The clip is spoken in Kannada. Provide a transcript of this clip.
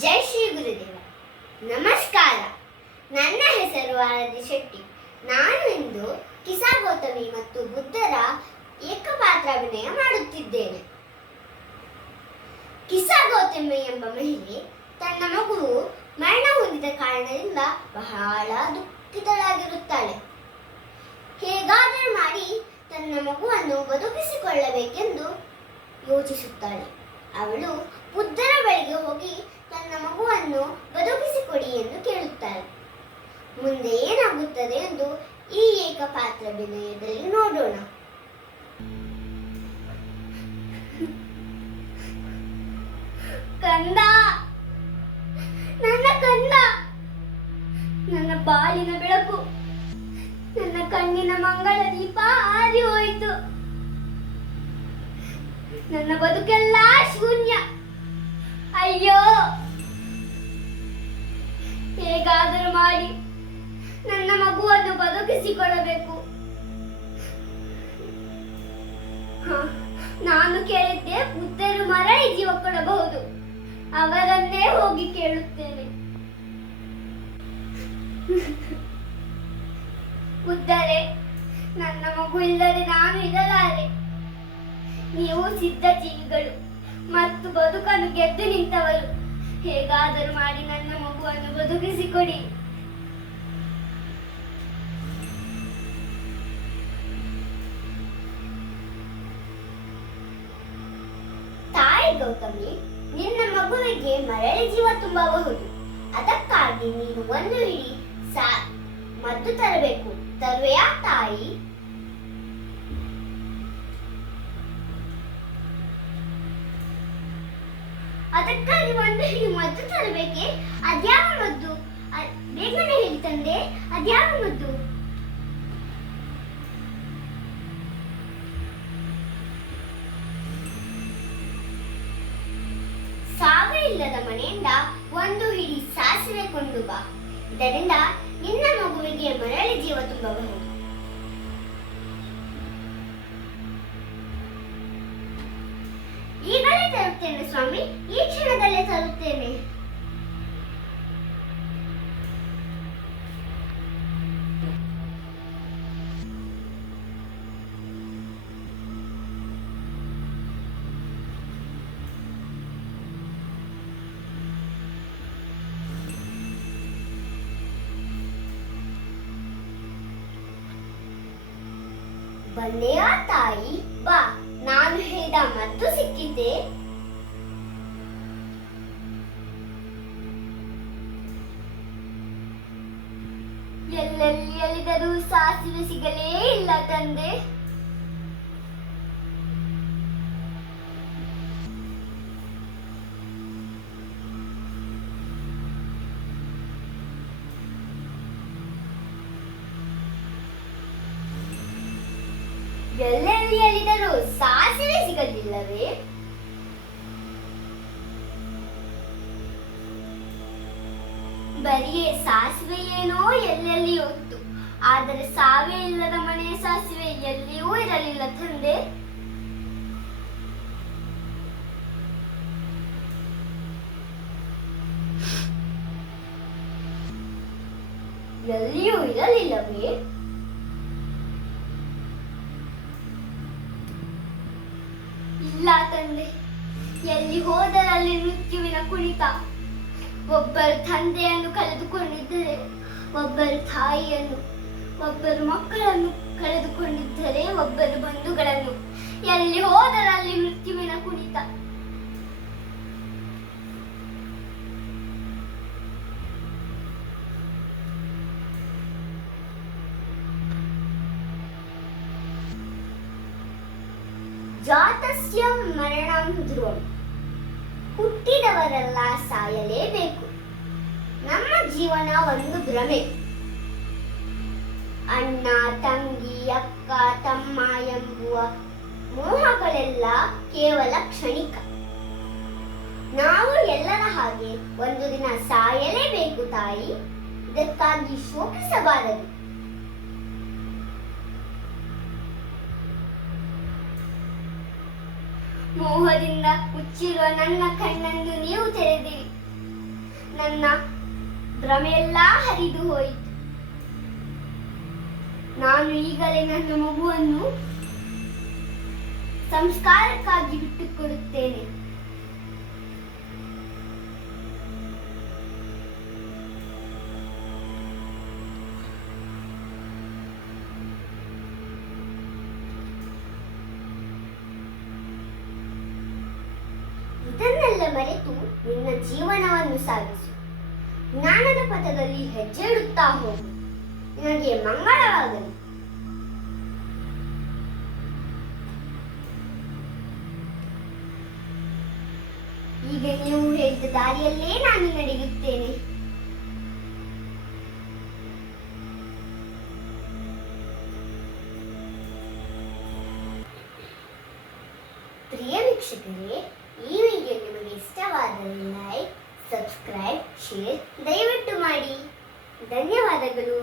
ಜೈ ಶ್ರೀ ಗುರುದೇವ ನಮಸ್ಕಾರ. ನನ್ನ ಹೆಸರು ಆರತಿ ಶೆಟ್ಟಿ. ನಾನು ಇಂದು ಕಿಸಾ ಗೌತಮಿ ಮತ್ತು ಬುದ್ಧರ ಏಕಪಾತ್ರ ಅಭಿನಯ ಮಾಡುತ್ತಿದ್ದೇನೆ. ಕಿಸಾ ಗೌತಮಿ ಎಂಬ ಮಹಿಳೆ ತನ್ನ ಮಗುವು ಮರಣ ಹೊಂದಿದ ಕಾರಣದಿಂದ ಬಹಳ ದುಃಖಿತಳಾಗಿರುತ್ತಾಳೆ. ಹೇಗಾದರೂ ಮಾಡಿ ತನ್ನ ಮಗುವನ್ನು ಬದುಕಿಸಿಕೊಳ್ಳಬೇಕೆಂದು ಯೋಚಿಸುತ್ತಾಳೆ. ಅವಳು ಬುದ್ಧರ ಬಳಿಗೆ ಹೋಗಿ ತನ್ನ ಮಗುವನ್ನು ಬದುಕಿಸಿಕೊಡಿ ಎಂದು ಕೇಳುತ್ತಾಳೆ. ಮುಂದೆ ಏನಾಗುತ್ತದೆ ಎಂದು ಈ ಏಕಪಾತ್ರ ವಿನಯದಲ್ಲಿ ನೋಡೋಣ. ಕಂದ! ನನ್ನ ಕಂದ! ನನ್ನ ಬಾಲಿನ ಬೆಳಕು! ನನ್ನ ಕಣ್ಣಿನ ಮಂಗಳ ದೀಪ ಆರಿ ಹೋಯಿತು. ನನ್ನ ಬದುಕೆಲ್ಲ ಶೂನ್ಯ. ಅಯ್ಯೋ! ಹೇಗಾದರೂ ಮಾಡಿ ನನ್ನ ಮಗುವನ್ನು ಬದುಕಿಸಿಕೊಳ್ಳಬೇಕು. ನಾನು ಕೇಳಿದ್ದೆ ಬುದ್ಧರು ಮರಳಿ ಜೀವ ಕೊಡಬಹುದು ಅವರನ್ನೇ ಹೋಗಿ ಕೇಳುತ್ತೇನೆ. ಬುದ್ಧರೇ ನನ್ನ ಮಗು ಇಲ್ಲದೆ ನಾನು ಇರಲಾರೆ. ನೀವು ಸಿದ್ಧ ಜೀವಿಗಳು ಮತ್ತು ಬದುಕನ್ನು ಗೆದ್ದು ನಿಂತವರು. ಹೇಗಾದರೂ ಮಾಡಿ ನನ್ನ ಮಗುವನ್ನು ಬದುಕಿಸಿಕೊಡಿ. ತಾಯಿ ಗೌತಮಿ, ನಿನ್ನ ಮಗುವಿಗೆ ಮರಳಿ ಜೀವ ತುಂಬಬಹುದು. ಅದಕ್ಕಾಗಿ ನೀನು ಒಂದು ಹಿಡಿ ಸಾ ಮದ್ದು ತರಬೇಕು. ತರುವೆಯಾ ತಾಯಿ? ಅದಕ್ಕಾಗಿ ಒಂದು ಮದ್ದು ತರಬೇಕೆ? ಅದ್ಯಾವ ಮದ್ದು. ಬೇಗನೆ ಹೇಳಿ ತಂದೆ. ಅದ್ಯಾವ ಮದ್ದು. ಸಾವೆ ಇಲ್ಲದ ಮನೆಯಿಂದ ಒಂದು ಹಿಡಿ ಸಾಸಿವೆ ಕೊಂಡು ಬಾ. ಇದರಿಂದ ನಿನ್ನ ಮಗುವಿಗೆ ಮರಳಿ ಜೀವ ತುಂಬಬಹುದು. ಈಗಲೇ ತರುತ್ತೇನೆ ಸ್ವಾಮಿ. ಈ ಬಂದೆಯಾ ತಾಯಿ ಬಾ ನಾನು ಹೇಳಿದ ಮದ್ದು ಸಿಕ್ಕಿದೆ. ಎಲ್ಲೆಲ್ಲಿ ಎಲ್ಲಿದರೂ ಸಾಸಿವೆ ಸಿಗಲೇ ಇಲ್ಲ ತಂದೆ. ಎಲ್ಲೆಲ್ಲಿ ಸಾಸಿವೆ ಸಿಗಲಿಲ್ಲವೇ ಬರಿಯೇ ಸಾಸಿವೆ ಏನೋ ಎಲ್ಲೆಲ್ಲಿಯೂ ಇತ್ತು ಆದರೆ ಸಾವೇ ಇಲ್ಲದ ಮನೆಯ ಸಾಸಿವೆ ಎಲ್ಲಿಯೂ ಇರಲಿಲ್ಲ ತಂದೆ. ಎಲ್ಲಿಯೂ ಇರಲಿಲ್ಲವೇ? ಕುಣಿತ. ಒಬ್ಬರು ತಂದೆಯನ್ನು ಕಳೆದುಕೊಂಡಿದ್ದರೆ ಒಬ್ಬರು ತಾಯಿಯನ್ನು, ಒಬ್ಬರು ಮಕ್ಕಳನ್ನು ಕಳೆದುಕೊಂಡಿದ್ದರೆ ಒಬ್ಬರು ಬಂಧುಗಳನ್ನು. ಎಲ್ಲಿ ಹೋದರಲ್ಲಿ ಮೃತ್ಯುವಿನ ಕುಣಿತ. ಜಾತಸ್ಯ ಮರಣಂ ಧ್ರುವಂ. ಹುಟ್ಟಿದವರೆಲ್ಲ ಸಾಯಲೇಬೇಕು. ನಮ್ಮ ಜೀವನ ಒಂದು ಭ್ರಮೆ. ಅಣ್ಣ, ತಂಗಿ, ಅಕ್ಕ, ತಮ್ಮ ಎಂಬುವ ಮೋಹಗಳೆಲ್ಲ ಕೇವಲ ಕ್ಷಣಿಕ. ನಾವು ಎಲ್ಲರ ಹಾಗೆ ಒಂದು ದಿನ ಸಾಯಲೇಬೇಕು ತಾಯಿ, ಇದಕ್ಕಾಗಿ ಶೋಕಿಸಬಾರದು. ಮೋಹದಿಂದ ಮುಚ್ಚಿರುವ ನನ್ನ ಕಣ್ಣನ್ನು ನೀವು ತೆರೆದಿರಿ. ನನ್ನ ಭ್ರಮೆಯೆಲ್ಲ ಹರಿದು ಹೋಯಿತು. ನಾನು ಈಗಲೇ ನನ್ನ ಮಗುವನ್ನು ಸಂಸ್ಕಾರಕ್ಕಾಗಿ ಬಿಟ್ಟುಕೊಡುತ್ತೇನೆ. ಜೀವನವನ್ನು ಸಾಗಿಸು. ಜ್ಞಾನದ ಪಥದಲ್ಲಿ ಹೆಜ್ಜೆ ಇಡುತ್ತಾ ಹೋಗು. ನಿನಗೆ ಮಂಗಳವಾಗಲಿ. ಈಗ ನೀವು ಹೇಳಿದ ದಾರಿಯಲ್ಲೇ ನಾನು ನಡೆಯುತ್ತೇನೆ ಪ್ರಿಯ ವೀಕ್ಷಕರೇ, ಈ ವಿಡಿಯೋ ನಿಮಗೆ ಇಷ್ಟವಾದಲ್ಲಿ ಲೈಕ್ ಸಬ್ಸ್ಕ್ರೈಬ್ ಶೇರ್ ದಯವಿಟ್ಟು ಮಾಡಿ. ಧನ್ಯವಾದಗಳು.